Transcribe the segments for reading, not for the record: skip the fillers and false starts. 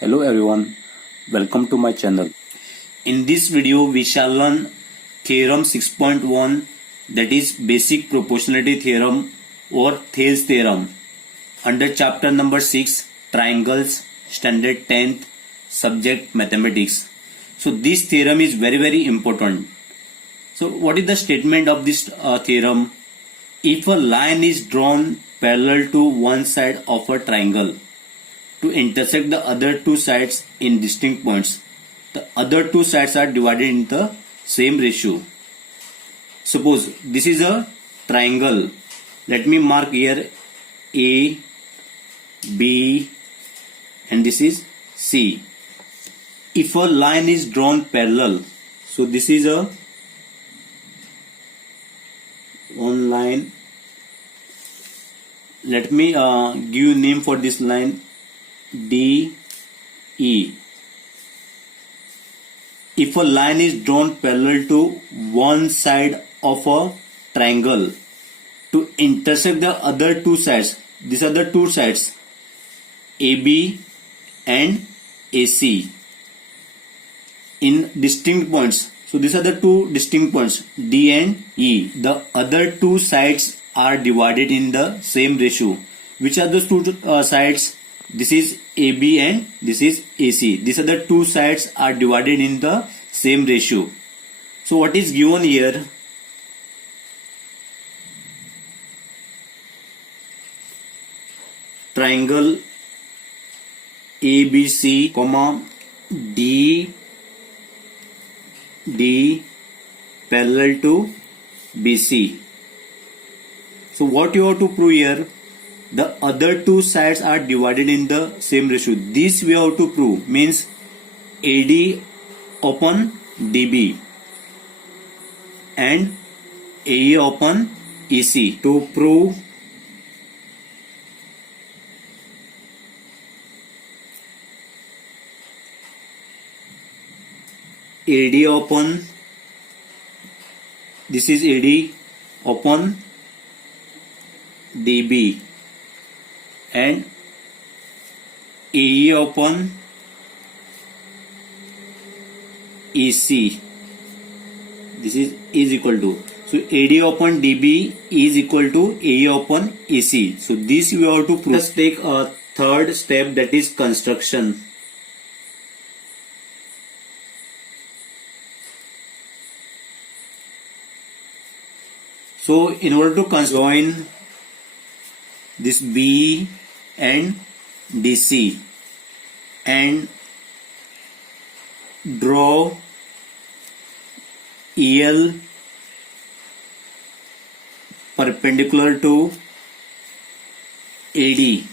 Hello everyone, welcome to my channel. In this video we shall learn theorem 6.1, that is basic proportionality theorem or Thales theorem under chapter number 6, triangles, standard 10th, subject mathematics. So this theorem is very important. So what is the statement of this theorem? If a line is drawn parallel to one side of a triangle to intersect the other two sides in distinct points, the other two sides are divided in the same ratio. Suppose this is a triangle. Let me mark here A, B, and this is C. If a line is drawn parallel, so this is a one line. Let me give name for this line D, E. If a line is drawn parallel to one side of a triangle to intersect the other two sides, these are the two sides AB and AC in distinct points. So these are the two distinct points D and E. The other two sides are divided in the same ratio. Which are those two sides? This is AB and this is AC. These are the two sides are divided in the same ratio. So what is given here? Triangle ABC, D parallel to BC. So what you have to prove here? The other two sides are divided in the same ratio. This we have to prove, means AD upon DB and AE upon EC. To prove AD upon, this is AD upon DB and AE upon EC, this is equal to, so AD upon DB is equal to AE upon EC. So this we have to prove. Let's take a third step, that is construction. So in order to join this B and DC and draw EL perpendicular to AD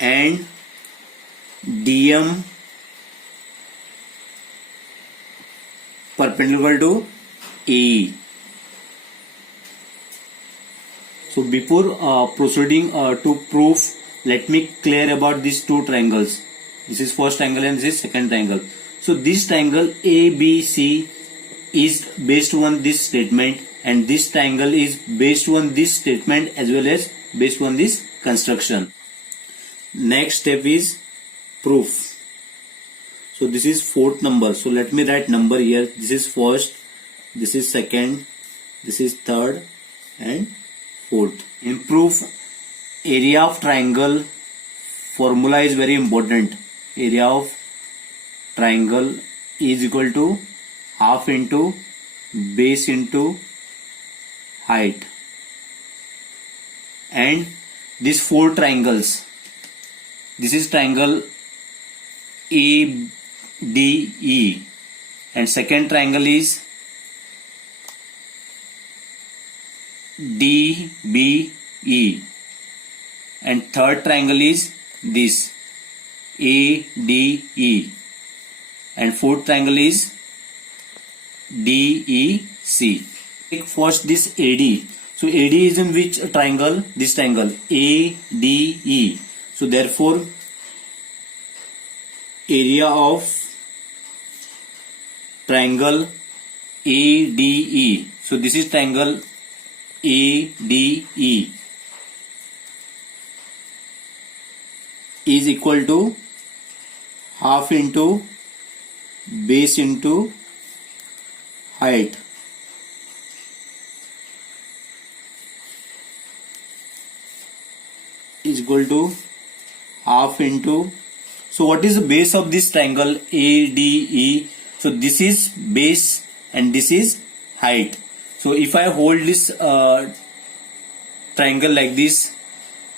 and DM perpendicular to AE. So before proceeding to proof, let me clear about these two triangles. This is first triangle and this is second triangle. So this triangle ABC is based on this statement, and this triangle is based on this statement as well as based on this construction. Next step is proof. So this is fourth number. So let me write number here. This is first, this is second, this is third and fourth. In proof, area of triangle formula is very important. Area of triangle is equal to half into base into height. And these four triangles, this is triangle ADE and second triangle is DBE and third triangle is this ADE and fourth triangle is DEC. Take first this AD. So AD is in which triangle? This triangle ADE. So therefore area of triangle ADE. So this is triangle ADE. is equal to half into base into height. Is equal to half into, so what is the base of this triangle ADE? So this is base and this is height. So if I hold this triangle like this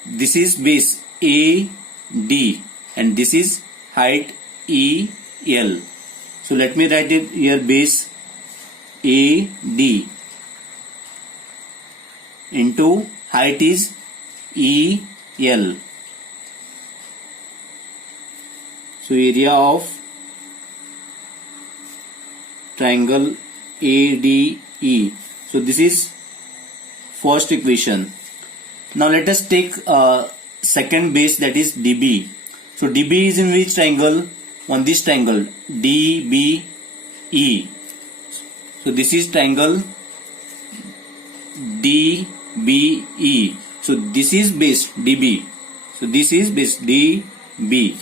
is base AD and this is height EL. So let me write it here, base AD into height is EL. So area of triangle ADE. So this is first equation. Now let us take second base, that is DB. So DB is in which triangle? On this triangle DBE. So this is triangle DBE. So this is base DB. So this is base DB.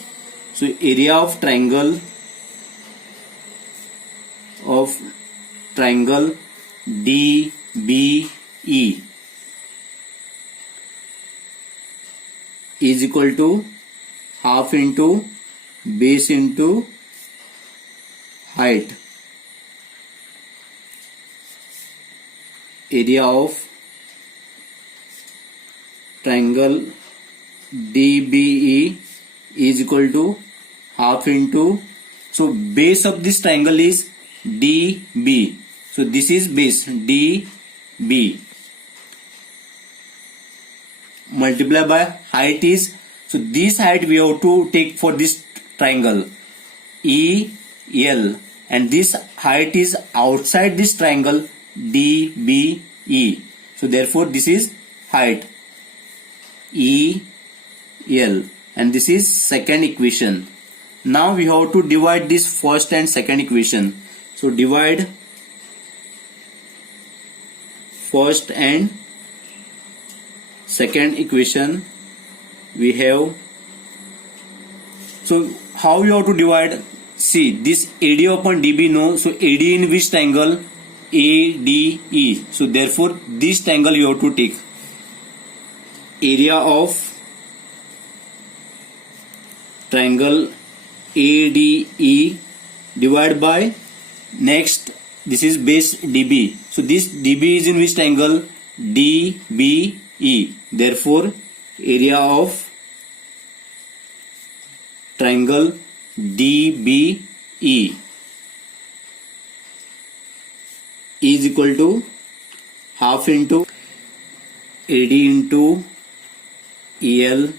So area of triangle DBE is equal to half into base into height. Area of triangle DBE is equal to half into, so base of this triangle is DB. So this is base DB multiply by height is, so this height we have to take for this triangle EL, and this height is outside this triangle DBE. So therefore this is height EL, and this is second equation. Now we have to divide this first and second equation. So divide first and second equation. We have, so how we have to divide? See, this AD upon DB, no, so AD in which triangle? ADE. So therefore this triangle you have to take. Area of triangle ADE divided by, next this is base DB. So this DB is in which triangle? DBE. Therefore area of triangle DBE is equal to half into AD into EL.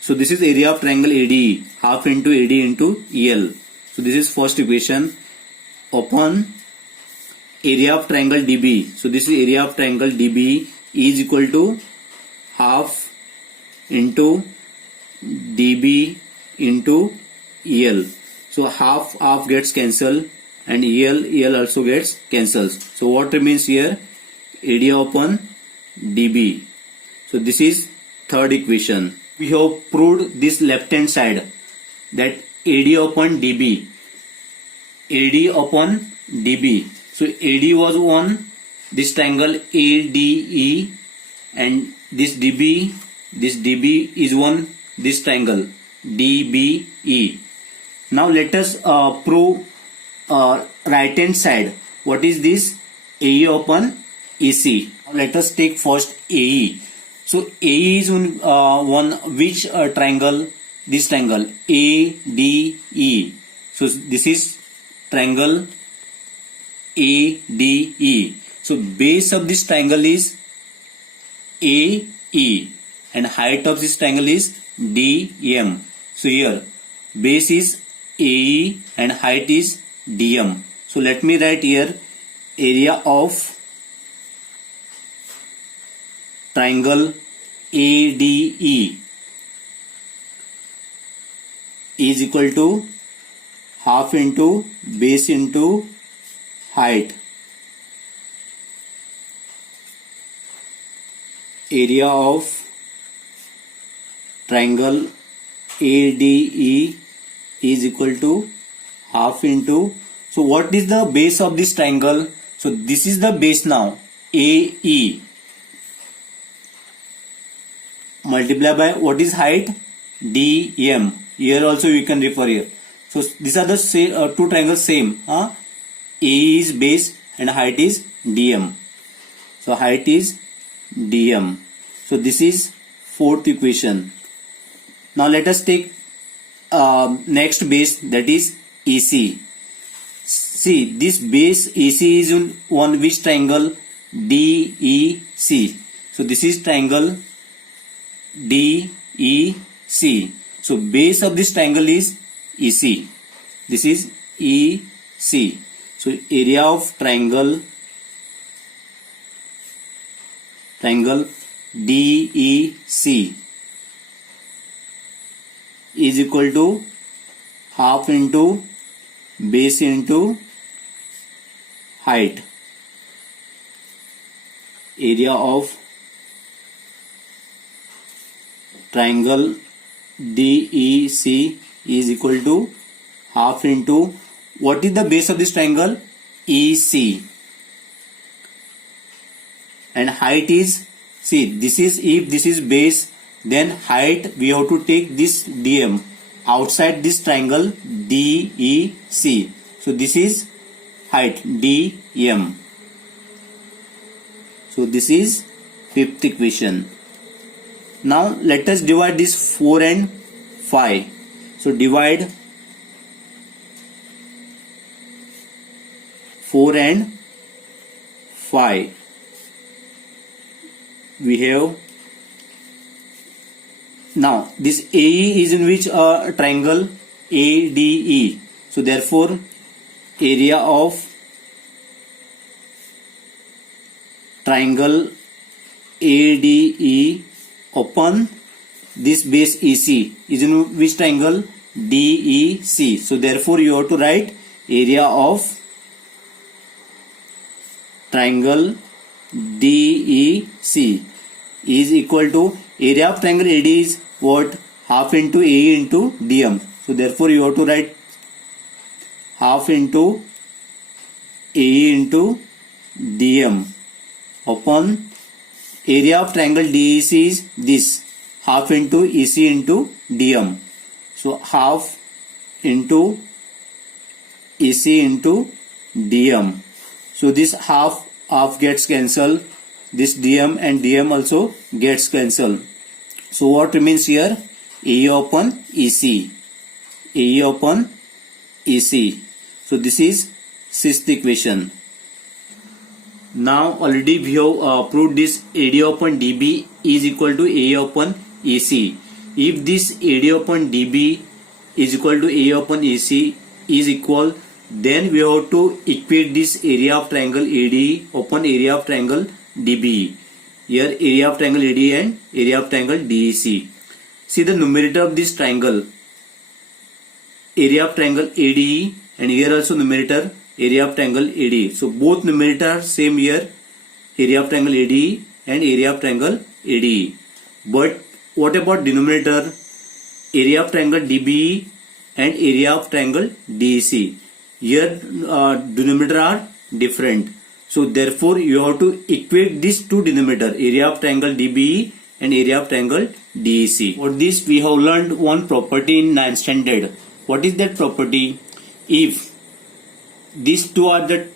So this is area of triangle ADE, half into AD into EL. So this is first equation upon area of triangle DB. So this is area of triangle DB is equal to half into DB into EL. So half gets cancelled and EL also gets cancelled. So what remains here? Area upon DB. So this is third equation. We have proved this left hand side, that AD upon DB. AD upon DB. So AD was on this triangle ADE, and this DB is on this triangle DBE. Now let us prove right hand side. What is this? AE upon AC. Let us take first AE. So AE is on which triangle? This triangle ADE. So this is triangle ADE. So base of this triangle is AE and height of this triangle is DM. So here base is AE and height is DM. So let me write here area of triangle ADE is equal to half into base into height. Area of triangle ADE is equal to half into, so what is the base of this triangle? So this is the base now, AE, multiply by what is height? DM. Here also we can refer here. So these are the two triangles same. AE is base and height is DM. So height is DM. So this is fourth equation. Now let us take next base, that is EC. See, this base EC is on which triangle? DEC. So this is triangle DEC. So base of this triangle is EC. This is EC. So area of triangle DEC is equal to half into base into height. Area of triangle DEC is equal to half into, what is the base of this triangle? EC. And height is, see, this is, if this is base, then height we have to take this DM outside this triangle DEC. So this is height DM. So this is fifth equation. Now let us divide this 4 and 5. So divide 4 and 5. We have, now this AE is in which triangle? ADE. So therefore area of triangle ADE upon this base EC is in which triangle? DEC. So therefore you have to write area of triangle DEC is equal to, area of triangle AD is what? Half into AE into DM. So therefore you have to write half into AE into DM upon area of triangle DEC is this, half into EC into DM. So half into EC into DM. So this half gets cancelled. This DM and DM also gets cancelled. So what remains here? AE upon EC. AE upon EC. So this is sixth equation. Now already we have proved this AD upon DB is equal to AE upon EC. If this AD upon DB is equal to AE upon EC is equal, then we have to equate this area of triangle AD upon area of triangle DB. Here area of triangle AD and area of triangle DEC. See the numerator of this triangle, area of triangle ADE, and here also numerator area of triangle AD. So both numerator are same here, area of triangle ADE and area of triangle ADE. But what about denominator? Area of triangle DBE and area of triangle DEC. Here denominator are different. So therefore you have to equate these two denominator, area of triangle DBE and area of triangle DEC. For this we have learned one property in 9th standard. What is that property? If these two are the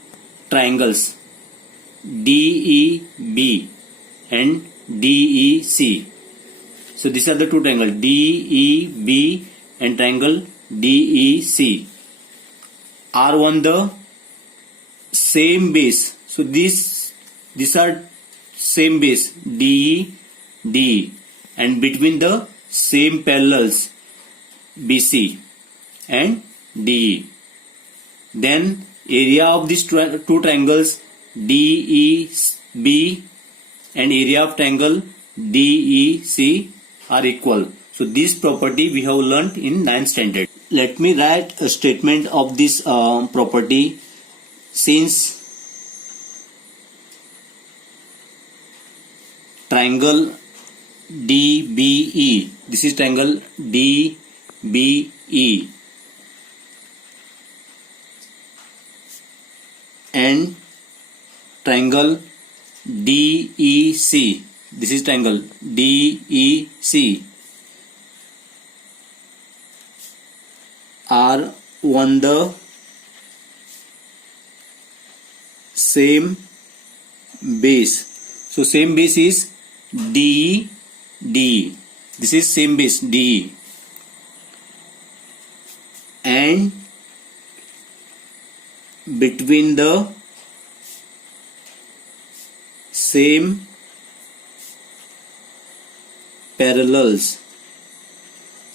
triangles DEB and DEC. So these are the two triangles DEB and triangle DEC are on the same base. So these are same base DE, and between the same parallels BC and DE. Then area of these two triangles DEB and area of triangle DEC are equal. So this property we have learnt in 9th standard. Let me write a statement of this property. Since triangle DBE, this is triangle DBE, BE and triangle DEC. This is triangle DEC are on the same base. So same base is DE. This is same base DE, and between the same parallels.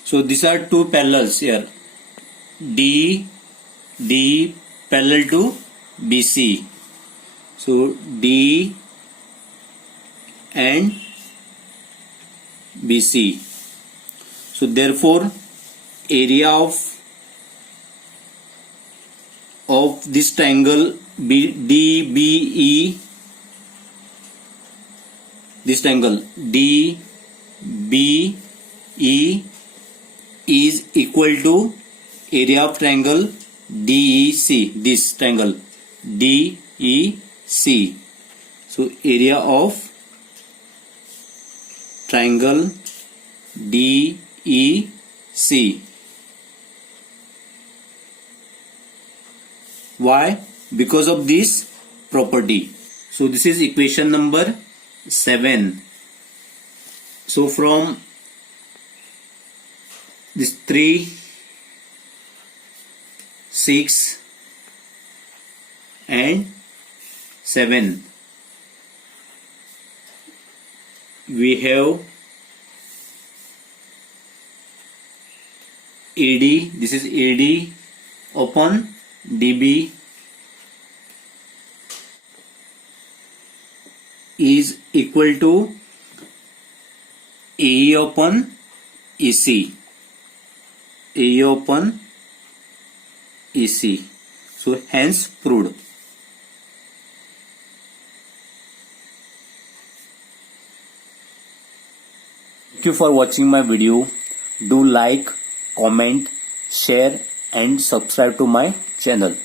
So these are two parallels here. D parallel to BC. So D and BC. So therefore area of this triangle DBE, this triangle DBE is equal to area of triangle DEC, this triangle DEC. So area of triangle DEC. Why? Because of this property. So this is equation number 7. So from this 3, 6 and 7 we have AD, this is AD upon DB is equal to AE upon EC. AE upon EC. So hence proved. Thank you for watching my video. Do like, comment, share and subscribe to my channel.